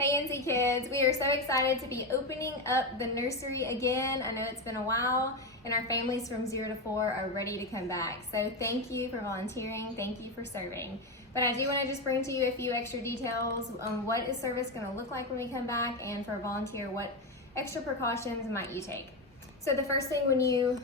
Hey NC Kids, we are so excited to be opening up the nursery again. I know it's been a while and our families from 0 to 4 are ready to come back. So thank you for volunteering, thank you for serving. But I do want to just bring to you a few extra details on what is service going to look like when we come back, and for a volunteer, what extra precautions might you take. So the first thing when you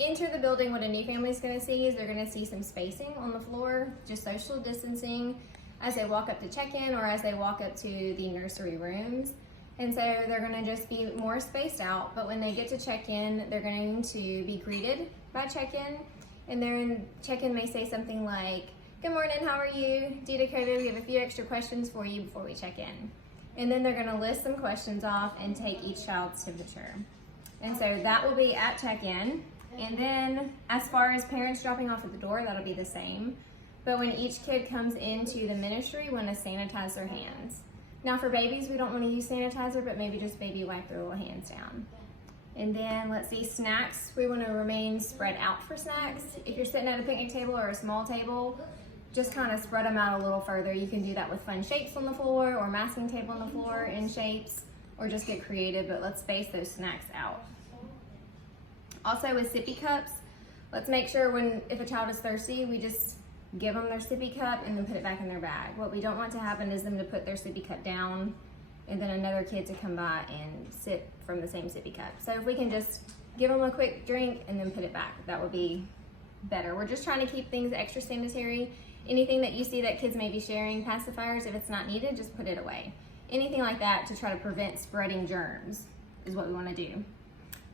enter the building, what a new family is going to see is they're going to see some spacing on the floor, just social distancing as they walk up to check-in or as they walk up to the nursery rooms. And so they're going to just be more spaced out, but when they get to check-in, they're going to be greeted by check-in, and then check-in may say something like, "Good morning, how are you? Due to COVID, we have a few extra questions for you before we check in." And then they're going to list some questions off and take each child's temperature. And so that will be at check-in. And then as far as parents dropping off at the door, that'll be the same. But when each kid comes into the ministry, we want to sanitize their hands. Now for babies, we don't want to use sanitizer, but maybe just baby wipe their little hands down. And then let's see, snacks, we want to remain spread out for snacks. If you're sitting at a picnic table or a small table, just kind of spread them out a little further. You can do that with fun shapes on the floor or masking tape on the floor in shapes, or just get creative, but let's space those snacks out. Also with sippy cups, let's make sure if a child is thirsty, we just give them their sippy cup and then put it back in their bag. What we don't want to happen is them to put their sippy cup down and then another kid to come by and sip from the same sippy cup. So if we can just give them a quick drink and then put it back, that would be better. We're just trying to keep things extra sanitary. Anything that you see that kids may be sharing, pacifiers, if it's not needed, just put it away. Anything like that to try to prevent spreading germs is what we want to do.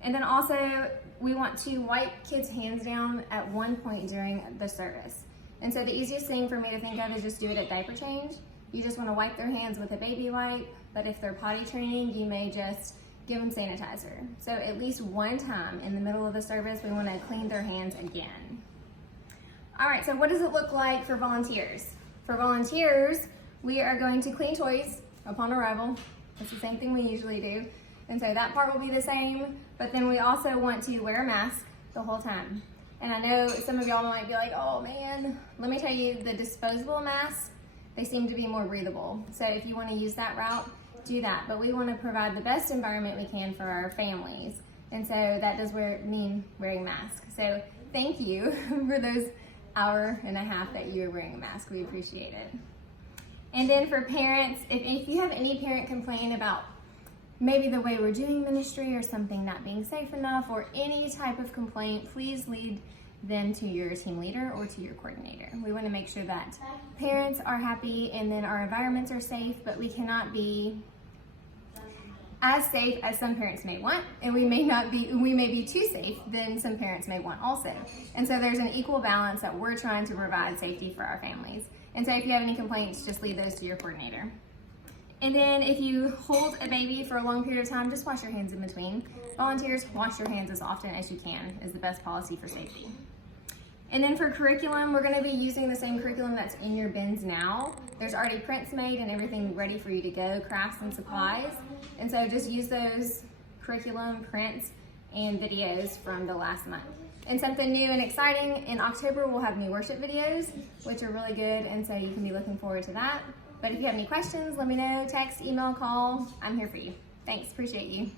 And then also, we want to wipe kids' hands down at one point during the service. And so the easiest thing for me to think of is just do it at diaper change. You just want to wipe their hands with a baby wipe, but if they're potty training, you may just give them sanitizer. So at least one time in the middle of the service, we want to clean their hands again. All right, so what does it look like for volunteers? For volunteers, we are going to clean toys upon arrival. It's the same thing we usually do. And so that part will be the same, but then we also want to wear a mask the whole time. And I know some of y'all might be like, "Oh man," let me tell you, the disposable masks, they seem to be more breathable. So if you want to use that route, do that. But we want to provide the best environment we can for our families. And so that does mean wearing masks. So thank you for those hour and a half that you are wearing a mask. We appreciate it. And then for parents, if you have any parent complain about maybe the way we're doing ministry or something not being safe enough or any type of complaint, please lead them to your team leader or to your coordinator. We want to make sure that parents are happy and then our environments are safe, but we cannot be as safe as some parents may want, and we may be too safe than some parents may want also. And so there's an equal balance that we're trying to provide safety for our families. And so if you have any complaints, just lead those to your coordinator. And then if you hold a baby for a long period of time, just wash your hands in between. Volunteers, wash your hands as often as you can is the best policy for safety. And then for curriculum, we're gonna be using the same curriculum that's in your bins now. There's already prints made and everything ready for you to go, crafts and supplies. And so just use those curriculum prints and videos from the last month. And something new and exciting, in October we'll have new worship videos, which are really good, and so you can be looking forward to that. But if you have any questions, let me know, text, email, call. I'm here for you. Thanks, appreciate you.